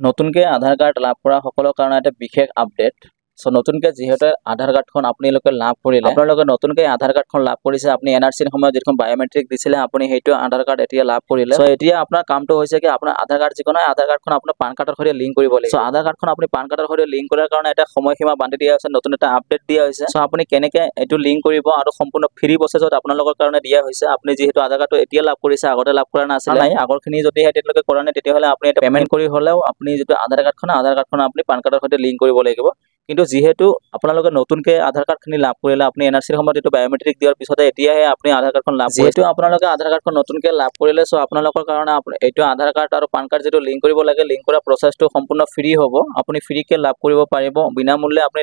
নতুনকৈ আধাৰ কাৰ্ড লাভ কৰা সকলৰ কাৰণে এটা বিশেষ আপডেট। নতুনকৈ যিহেতু আধাৰ কাৰ্ডখন আপোনালোকে লাভ কৰিলে, আপোনালোকে নতুনকৈ আধাৰ কাৰ্ডখন লাভ কৰিছে, আপুনি এনআৰচিৰ সময়ত যিখন বায়োমেট্ৰিক দিছিলে, আপুনি সেইটো আধাৰ কাৰ্ড এতিয়া লাভ কৰিলে। এতিয়া আপোনাৰ কামটো হৈছে কি, আপোনাৰ আধাৰ কাৰ্ড যিখন হয়, আধাৰ কাৰ্ডখন আপোনাৰ পান কাৰ্ডৰ সৈতে লিংক কৰিব লাগিব। আধাৰ কাৰ্ডখন আপুনি পান কাৰ্ডৰ সৈতে লিংক কৰাৰ কাৰণে এটা সময়সীমা বান্ধি দিয়া হৈছে, নতুন এটা আপডেট দিয়া হৈছে। আপুনি কেনেকৈ এইটো লিংক কৰিব আৰু সম্পূৰ্ণ ফ্ৰী প্ৰচেছত আপোনালোকৰ কাৰণে দিয়া হৈছে। আপুনি যিহেতু আধাৰ কাৰ্ডটো এতিয়া লাভ কৰিছে, আগতে লাভ কৰা নাছিলে, আগৰখিনি যদি এতিয়ালৈকে কৰা নাই, তেতিয়াহ'লে আপুনি এটা পেমেণ্ট কৰি হ'লেও আপুনি যিটো আধাৰ কাৰ্ডখন আপুনি পান কাৰ্ডৰ সৈতে লিংক কৰিব লাগিব। কিন্তু যিহেতু আপোনালোকে নতুনকৈ আধাৰ কাৰ্ডখিনি লাভ কৰিলে, আপুনি এনআৰচিৰ সময়ত এইটো বায়োমেট্ৰিক দিয়াৰ পিছতে এতিয়াহে আপুনি আধাৰ কাৰ্ডখন লাভ কৰিছে। যিহেতু আপোনালোকে আধাৰ কাৰ্ডখন নতুনকৈ লাভ কৰিলে, আপোনালোকৰ কাৰণে এইটো আধাৰ কাৰ্ড আৰু পান কাৰ্ড যিটো লিংক কৰিব লাগে, লিংক কৰা প্ৰচেছটো সম্পূৰ্ণ ফ্ৰী হ'ব। আপুনি ফ্ৰীকৈ লাভ কৰিব পাৰিব, বিনামূল্যে আপুনি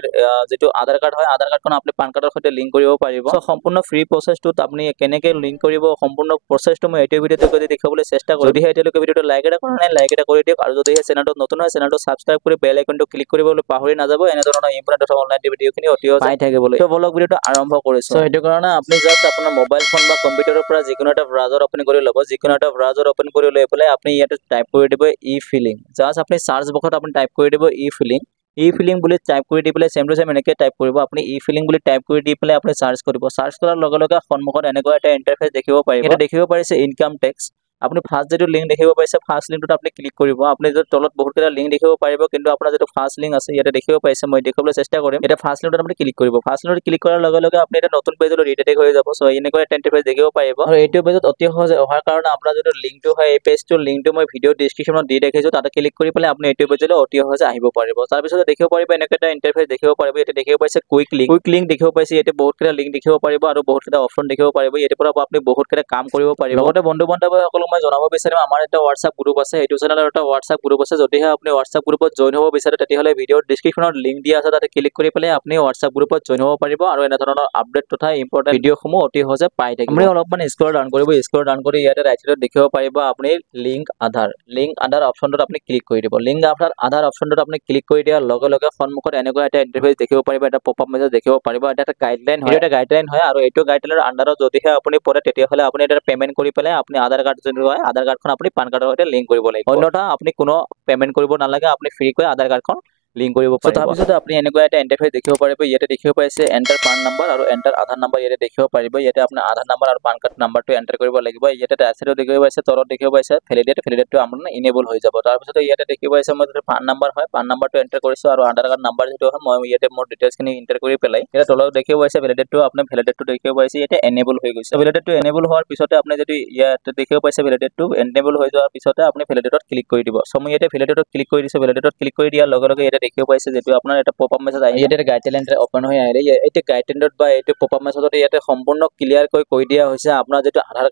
যিটো আধাৰ কাৰ্ড হয়, আধাৰ কাৰ্ডখন আপুনি পান কাৰ্ডৰ সৈতে লিংক কৰিব পাৰিব। সম্পূৰ্ণ ফ্ৰী প্ৰচেছটোত আপুনি কেনেকৈ লিংক কৰিব, সম্পূৰ্ণ প্ৰচেছটো মই এইটো ভিডিঅ'তে দেখাবলৈ চেষ্টা কৰিম। যদিহে এতিয়ালৈকে ভিডিঅ'টো লাইক এটা কৰা নাই, লাইক এটা কৰি দিয়ক, আৰু যদিহে চেনেলটো নতুন হয়, চেনেলটো ছাবস্ক্ৰাইব কৰি বেল আইকনটো ক্লিক কৰিবলৈ পাহৰি নাযাব, এনেধৰণৰ ইম্পৰ্টেণ্ট তথা অনলাইন ভিডিঅ'খিনি অতি পাই থাকিবলৈ। বলক ভিডিঅ'টো আৰম্ভ কৰিছো। সেইটো কাৰণে আপুনি জাষ্ট আপোনাৰ মোবাইল ফোন বা কম্পিউটাৰৰ পৰা যিকোনো এটা ব্ৰাউজাৰ অপেন কৰি ল'ব। যিকোনো এটা ব্ৰাউজাৰ অপেন কৰি লৈ পেলাই আপুনি ইয়াতে টাইপ কৰি দিব ই-ফিলিং। জাষ্ট আপুনি চাৰ্চ বক্সত আপুনি টাইপ কৰি দিব ই-ফিলিং। ই-ফিলিং বুলি টাইপ কৰি দি পেলাই চেম টু চেম এনেকৈ টাইপ কৰিব। আপুনি ই-ফিলিং বুলি টাইপ কৰি দি পেলাই আপুনি চাৰ্চ কৰিব। চাৰ্চ কৰাৰ লগে লগে সন্মুখত এনেকুৱা এটা ইণ্টাৰফেচ দেখিব পাৰিব। এটা দেখিব পাৰিছে ইনকাম টেক্স। আপুনি ফাৰ্ষ্ট যিটো লিংক দেখিব পাইছে, ফাৰ্ষ্ট লিংকটোত আপুনি ক্লিক কৰিব। আপুনি যদি তলত বহুতকেইটা লিংক দেখিব পাৰিব, কিন্তু আপোনাৰ যিটো ফাৰ্ষ্ট লিংক আছে ইয়াতে দেখিব পাইছে, মই দেখাবলৈ চেষ্টা কৰিম। এতিয়া ফাৰ্ষ্ট লিংকটোত আপুনি ক্লিক কৰিব। ফাৰ্ষ্ট লিংকটোত ক্লিক কৰাৰ লগে লগে আপুনি এটা নতুন পেজলৈ ৰিডাইৰেক্ট হৈ যাব। এনেকুৱা এটা ইণ্টাৰফেচ দেখিব পাৰিব। আৰু এইটো পেজত অতি সহজে অহাৰ কাৰণে আপোনাৰ যিটো লিংকটো হয়, এই পেজটোৰ লিংকটো মই ভিডিঅ' ডেছক্ৰিপশ্যনত দি দেখিছোঁ, তাতে ক্লিক কৰি পেলাই আপুনি এইটো পেজলৈ অতি সহজে আহিব পাৰিব। তাৰপিছত দেখিব পাৰিব এনেকুৱা এটা ইণ্টাৰফেচ দেখিব পাৰিব। ইয়াতে দেখিব পাইছে কুইক লিংক দেখিব পাইছে। ইয়াতে বহুতকেইটা লিংক দেখিব পাৰিব আৰু বহুতকেইটা অপশ্যন দেখিব পাৰিব। ইয়াৰ পৰা আপুনি বহুতকেইটা কাম কৰিব পাৰিব। লগতে বন্ধু-বান্ধৱসকলক মই জনাব বিচাৰিম, আমাৰ এটা হোৱাটছআপ গ্ৰুপ আছে, সেইটো চেনেলৰ এটা হোৱাটছআপ গ্ৰুপ আছে। যদিহে আপুনি হোৱাটছআপ গ্ৰুপত জইন হ'ব বিচাৰে, তেতিয়াহ'লে ভিডিঅ'ৰ ডেছক্ৰিপশ্যনত লিংক দিয়া আছে, তাতে ক্লিক কৰি পেলাই আপুনি হোৱাটছআপ গ্ৰুপত জইন হ'ব পাৰিব আৰু এনেধৰণৰ আপডেট তথা ইম্পৰ্টেণ্ট ভিডিঅ'সমূহ অতি সহজে পাই থাকিব। আপুনি অলপমান স্ক্ৰল ডাউন কৰিব। স্ক্ৰল ডাউন কৰি ইয়াতে ৰাইট চাইডত দেখিব পাৰিব আপুনি লিংক আধাৰ অপশ্যনটোত আপুনি ক্লিক কৰি দিব। লিংক আধাৰ অপশ্যনটোত আপুনি ক্লিক কৰি দিয়াৰ লগে লগে সন্মুখত এনেকুৱা এটা ইণ্টাৰফেচ দেখিব পাৰিব, এটা পপআপ মেছেজ দেখিব পাৰিব। এটা গাইডলাইন হয়, আৰু এইটো গাইডলাইনৰ আণ্ডাৰত যদিহে আপুনি পৰে, তেতিয়াহ'লে আপুনি এটা পেমেণ্ট কৰি পেলাই আপুনি আধাৰ কাৰ্ড যোনটো হয়, আধাৰ কাৰ্ডখন আপুনি পান কাৰ্ডৰ সৈতে লিংক কৰিব লাগিব। অন্যথা আপুনি কোনো পেমেণ্ট কৰিব নালাগে, আপুনি ফ্ৰীকৈ আধাৰ কাৰ্ডখন লিংক কৰিব পাৰিব। তাৰপিছত আপুনি এনেকুৱা এটা ইণ্টাৰফেচ দেখিব পাৰিব। ইয়াতে দেখিব পাইছে এণ্টাৰ পান নাম্বাৰ আৰু এণ্টাৰ আধাৰ নাম্বাৰ। ইয়াতে দেখিব পাৰিব, ইয়াতে আপোনাৰ আধাৰ নাম্বাৰ আৰু পান কাৰ্ড নাম্বাৰটো এণ্টাৰ কৰিব লাগিব। ইয়াতে ৰাইট দেখিব পাইছে, তলত দেখিব পাইছে ভেলিডেটটো আপোনাৰ ইনেবল হৈ যাব। তাৰপিছত ইয়াতে দেখিব পাইছে মই যিটো পান নাম্বাৰ হয়, পান নাম্বাৰটো এণ্টাৰ কৰিছোঁ আৰু আধাৰ কাৰ্ড নাম্বাৰ যিটো হয়, মই ইয়াতে মোৰ ডিটেইলছখিনি এণ্টাৰ কৰি পেলাই ইয়াতে তলত দেখিব পাইছে ভেলিডেটটো দেখিব পাইছে, ইয়াতে এনেবল হৈ গৈছে। ভেলিডেটটো এনেবল হোৱাৰ পিছতে আপুনি যদি ইয়াতে দেখিব পাইছে ভেলিডেটটো এনেবল হৈ যোৱাৰ পিছতে আপুনি ভেলিডেটত ক্লিক কৰি দিব। মই ইয়াতে ভেলিডেটত ক্লিক কৰি দিছোঁ। ভেলিডেটত ক্লিক কৰি দিয়াৰ লগে লগে ইয়াতে দেখিব পাইছে যিটো আপোনাৰ এটা পপআপ মেছেজ আহিছে। ইয়াতে গাইডলাইন অপেন হৈ আহিলে। এইটো গাইডলাইনত বা এইটো পপআপ মেছেজত ইয়াতে সম্পূৰ্ণ ক্লিয়াৰকৈ কৈ দিয়া হৈছে, আপোনাৰ যিটো আধাৰ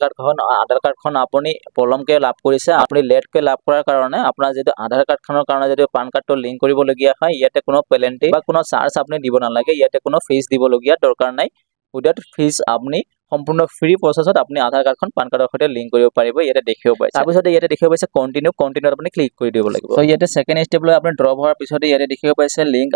কাৰ্ডখন আপুনি পলমকৈ লাভ কৰিছে, আপুনি লেটকৈ লাভ কৰাৰ কাৰণে আপোনাৰ যিটো আধাৰ কাৰ্ডখনৰ কাৰণে যিটো পান কাৰ্ডটো লিংক কৰিবলগীয়া হয়, ইয়াতে কোনো পেনাল্টি বা কোনো চাৰ্জ আপুনি দিব নালাগে। ইয়াতে কোনো ফিজ দিবলগীয়া দৰকাৰ নাই। উইদাউট ফিজ আপুনি সম্পূৰ্ণ ফ্ৰী প্ৰচেছত আপুনি আধাৰ কাৰ্ডখন পান কাৰ্ডৰ সৈতে লিংক কৰিব পাৰিব। ইয়াতে দেখিব পাইছে। তাৰপিছত ইয়াতে দেখিব পাইছে কণ্টিনিউত আপুনি ক্লিক কৰি দিব লাগিব। ইয়াতে ছেকেণ্ড ষ্টেপলৈ আপুনি ড্ৰপ হোৱাৰ পিছতে ইয়াতে দেখিব পাইছে লিংক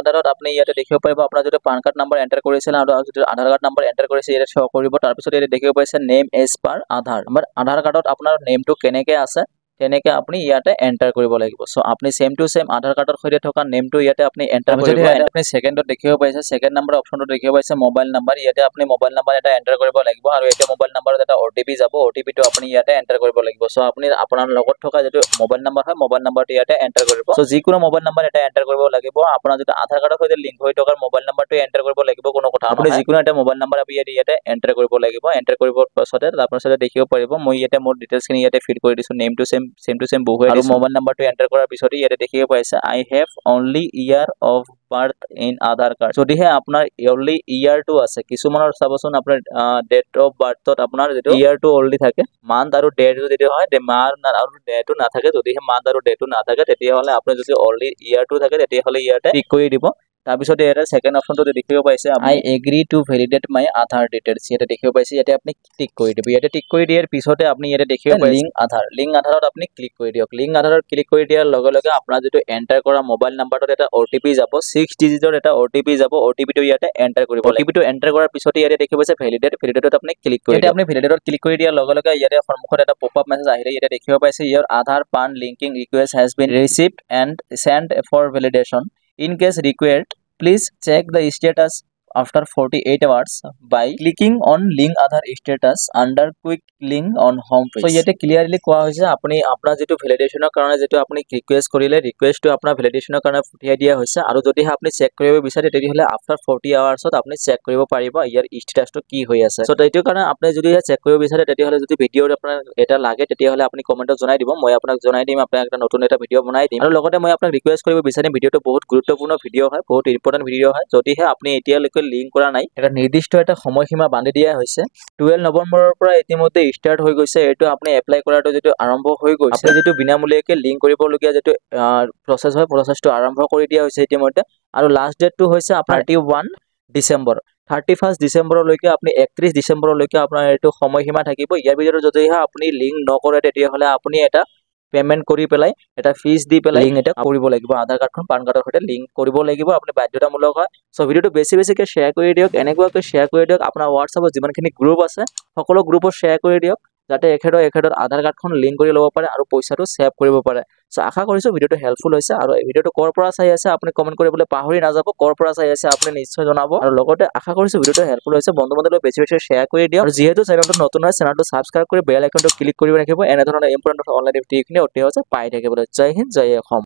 আধাৰত আপুনি ইয়াতে দেখিব পাৰিব আপোনাৰ যিটো পান কাৰ্ড নাম্বাৰ এণ্টাৰ কৰিছিলে আৰু যিটো আধাৰ কাৰ্ড নাম্বাৰ এণ্টাৰ কৰিছে, ইয়াতে শ্ব' কৰিব। তাৰপিছত ইয়াতে দেখিব পাইছে নেম এজ পাৰ আধাৰ। আধাৰ কাৰ্ডত আপোনাৰ নেমটো কেনেকৈ আছে তেনেকৈ আপুনি ইয়াতে এণ্টাৰ কৰিব লাগিব। আপুনি চেম টু চেম আধাৰ কাৰ্ডৰ সৈতে থকা নেমটো ইয়াতে আপুনি এণ্টাৰ কৰিব। আপুনি ছেকেণ্ডত দেখিব পাইছে, ছেকেণ্ড নম্বৰ অপশ্যনটো দেখিব পাইছে মোবাইল নাম্বাৰ। ইয়াতে আপুনি মোবাইল নাম্বাৰ এটা এণ্টাৰ কৰিব লাগিব আৰু এইটো মোবাইল নাম্বাৰত এটা OTP যাব। OTPটো আপুনি ইয়াতে এণ্টাৰ কৰিব লাগিব। আপুনি আপোনাৰ লগত থকা যিটো মোবাইল নাম্বাৰ হয়, মোবাইল নাম্বাৰটো ইয়াতে এণ্টাৰ কৰিব। যিকোনো মোবাইল নাম্বাৰ এটা এণ্টাৰ কৰিব লাগিব। আপোনাৰ যিটো আধাৰ কাৰ্ডৰ সৈতে লিংক হৈ থকা মোবাইল নাম্বাৰটো এণ্টাৰ কৰিব লাগিব, কোনো কথা আপুনি যিকোনো এটা মোবাইল নাম্বাৰ আপুনি ইয়াতে এণ্টাৰ কৰিব লাগিব। এণ্টাৰ কৰিব পাছতে তাৰপিছতে দেখিব পাৰিব মই ইয়াতে মোৰ ডিটেইলছখিনি ইয়াতে ফিল কৰি দিছোঁ। নেমটো চেম টু চেম বহুৱাই দিছোঁ আৰু মোবাইল নাম্বাৰটো এণ্টাৰ কৰাৰ পিছতে ইয়াতে দেখিব পাইছে I have only year of birth in Aadhaar card. যদিহে আপোনাৰ অনলি ইয়াৰটো আছে, কিছুমানৰ চাবচোন আপোনাৰ ডেট অফ বাৰ্থত আপোনাৰ যিটো ইয়াৰটো অনলি থাকে, মান্থ আৰু ডেটো যদি হয়, মান্থ আৰু ডেটো নাথাকে। যদিহে মান্থ আৰু ডেটো নাথাকে, তেতিয়াহ'লে আপুনি যদি অনলি ইয়াৰটো থাকে, তেতিয়াহ'লে ইয়াতে টিক কৰি দিব। তাৰপিছত ইয়াতে ছেকেণ্ড অপশ্যনটো দেখিব পাইছে I agree to validate my Aadhaar details ইয়াতে দেখিব পাইছে ইয়াতে আপুনি ক্লিক কৰি দিব ইয়াতে টিক কৰি দিয়াৰ পিছতে আপুনি ইয়াতে দেখিব পাইছে লিংক আধাৰত আপুনি ক্লিক কৰি দিয়ক লিংক আধাৰত ক্লিক কৰি দিয়াৰ লগে লগে আপোনাৰ যেটো এন্টাৰ কৰা মোবাইল নাম্বাৰটোত এটা OTP যাব 6 ডিজিটৰ এটা OTP যাব OTPটো ইয়াতে এন্টাৰ কৰিব OTPটো এন্টাৰ কৰাৰ পিছতে ইয়াতে দেখিব পাইছে ভেলিডেটত আপুনি ক্লিক কৰি ইয়াতে আপুনি ভেলিডেটত ক্লিক কৰি দিয়াৰ লগে লগে ইয়াতে সন্মুখত এটা পপআপ মেছেজ আহিলে ইয়াতে দেখিব পাইছে your Aadhaar PAN linking request has been received and sent for validation in case required please check the status after 48 hours by clicking on link Aadhaar status under quick link on home page. So ইয়াতে clearly কোৱা হৈছে আপুনি আপোনাৰ যেটো ভ্যালিডেশনৰ কাৰণে যেটো আপুনি request কৰিলে ৰিকুৱেষ্টটো আপোনাৰ ভ্যালিডেশনৰ কাৰণে পঠিয়াই দিয়া হৈছে আৰু যদি আপুনি চেক কৰিব বিচাৰে তেতিয়াহলে আফটাৰ 40 আৱাৰ্ছত আপুনি চেক কৰিব পাৰিব ইয়াৰ ষ্টেটাসটো কি হৈ আছে সো এইটো কাৰণে আপুনি যদি চেক কৰিব বিচাৰে তেতিয়াহলে যদি ভিডিঅ'ৰ আপোনাৰ এটা লাগে তেতিয়াহলে আপুনি কমেন্টত জনাই দিব মই আপোনাক জনাই দিম আপোনাক এটা নতুন এটা ভিডিঅ' বনাই দিম আৰু লগতে মই আপোনাক ৰিকুৱেষ্ট কৰিব বিচাৰিম ভিডিঅ'টো বহুত গুৰুত্বপূৰ্ণ ভিডিঅ' হয় বহুত ইম্পৰ্টেন্ট ভিডিঅ' হয় যদিহে আপুনি এতিয়ালৈকে লিংক কৰা নাই এটা নিৰ্দিষ্ট এটা সময়সীমা বান্ধি দিয়া হৈছে 12 নৱেম্বৰৰ পৰা ইতিমধ্যে ষ্টাৰ্ট হৈ গৈছে এটো আপুনি এপ্লাই কৰাটো যেটো আৰম্ভ হৈ গৈছে আপুনি যেটো বিনামূলীয়াকৈ লিংক কৰিবলগীয়া যেটো প্ৰসেস হয় প্ৰসেসটো আৰম্ভ কৰি দিয়া হৈছে ইতিমধ্যে আৰু লাষ্ট ডেটটো হৈছে আপোনাৰ 31 ডিসেম্বৰ 31 ডিসেম্বৰলৈকে আপুনি 31 ডিসেম্বৰলৈকে আপোনাৰ এটো সময়সীমা থাকিব ইয়াৰ ভিতৰত যদিহে আপুনি লিংক নকৰে তেতিয়াহলে আপুনি এটা পেমেন্ট কৰি পেলাই এটা ফিজ দি পেলাই লিংক এটা কৰিব লাগিব আধাৰ কাৰ্ডখন পান কাৰ্ডৰ সৈতে লিংক কৰিব লাগিব আপুনি বাধ্যতামূলক হয় সো ভিডিওটো বেছিকে শেয়াৰ কৰি দিয়ক এনেকুৱাকৈ শেয়াৰ কৰি দিয়ক আপোনাৰ WhatsAppত যিমানখিনি গ্ৰুপ আছে সকলো গ্ৰুপত শেয়াৰ কৰি দিয়ক যাতে এখেতৰ আধাৰ কাৰ্ডখন লিংক কৰি ল'ব পাৰে আৰু পইচাটো সেভ কৰিব পাৰে সো আশা কৰিছো ভিডিওটো হেল্পফুল হৈছে আৰু এই ভিডিওটো কৰ পৰা চাই আছে আপুনি কমেন্ট কৰিবলৈ পাহৰি নাযাব কৰ পৰা চাই আছে আপুনি নিশ্চয় জনাব আৰু লগতে আশা কৰিছো ভিডিওটো হেল্পফুল হৈছে বন্ধু-বান্ধৱলৈ বেছি শেয়াৰ কৰি দিয়ক আৰু যেহেতু চেনেলটো নতুন হয় চেনেলটো সাবস্ক্ৰাইব কৰি বেল আইকনটো ক্লিক কৰি ৰাখিব এনে ধৰণৰ ইম্পৰ্টেন্ট অনলাইন ভিডিঅ'খিনি অতি সহজে পাই থাকিবলৈ জয় হিন্দ জয় অসম